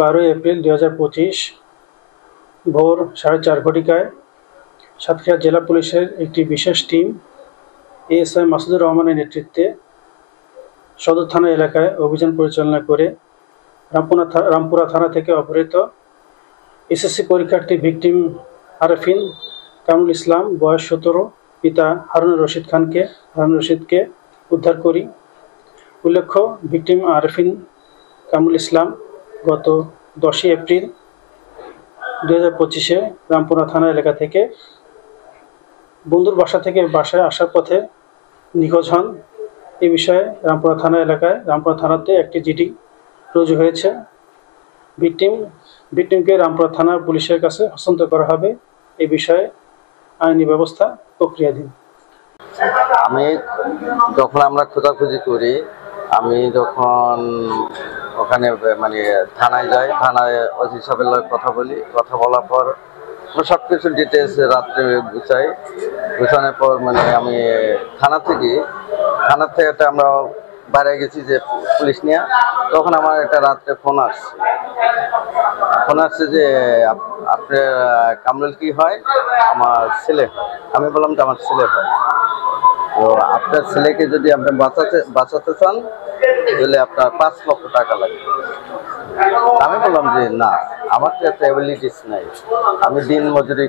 12 April 2025 ভোর 4:30 ঘটিকায় সাতক্ষীরা জেলা পুলিশের একটি বিশেষ টিম এএসআই মাসুদুর রহমানের নেতৃত্বে সদর থানা এলাকায় অভিযান পরিচালনা করে রামপুরা থানা থেকে অপহৃত এসএসসি পরীক্ষার্থী ভিকটিম আরফিন কামরুল ইসলাম বয়স 17, পিতা হারুন রশিদকে উদ্ধার করি। উল্লেখ্য, ভিকটিম আরফিন কামরুল ইসলাম গত 10 এপ্রিল 2025 রামপুরা থানা এলাকা থেকে বন্ধুর বাসা থেকে বাসায় আসার পথে নিখোঁজ হন। এ বিষয়ে রামপুরা থানাতে একটি জিডি রুজু হয়েছে। ভিকটিমকে রামপুরা থানা পুলিশের কাছে হস্তান্তর করা হবে। এই বিষয়ে আইনি ব্যবস্থা প্রক্রিয়াধীন। আমরা খোঁজাখুঁজি করি, আমি যখন ওখানে থানায় যাই, থানায় ওসি সাহেবের লগে কথা বলার পর সব কিছু ডিটেলস রাত্রে গুছানোর পর আমি থানা থেকে একটা আমরা বাইরে গেছি যে পুলিশ নিয়ে, তখন আমার একটা রাত্রে ফোন আসছে যে আপনার কামরুল কি হয়? আমার ছেলে হয়। আমি বললাম যে আমার ছেলে হয়। তো আপনার ছেলেকে যদি আপনি বাঁচাতে চান তাহলে আপনার 5 লক্ষ টাকা লাগবে। আমি বললাম যে না, আমার তো এত অ্যাবিলিটিস নাই, আমি দিন মজুরি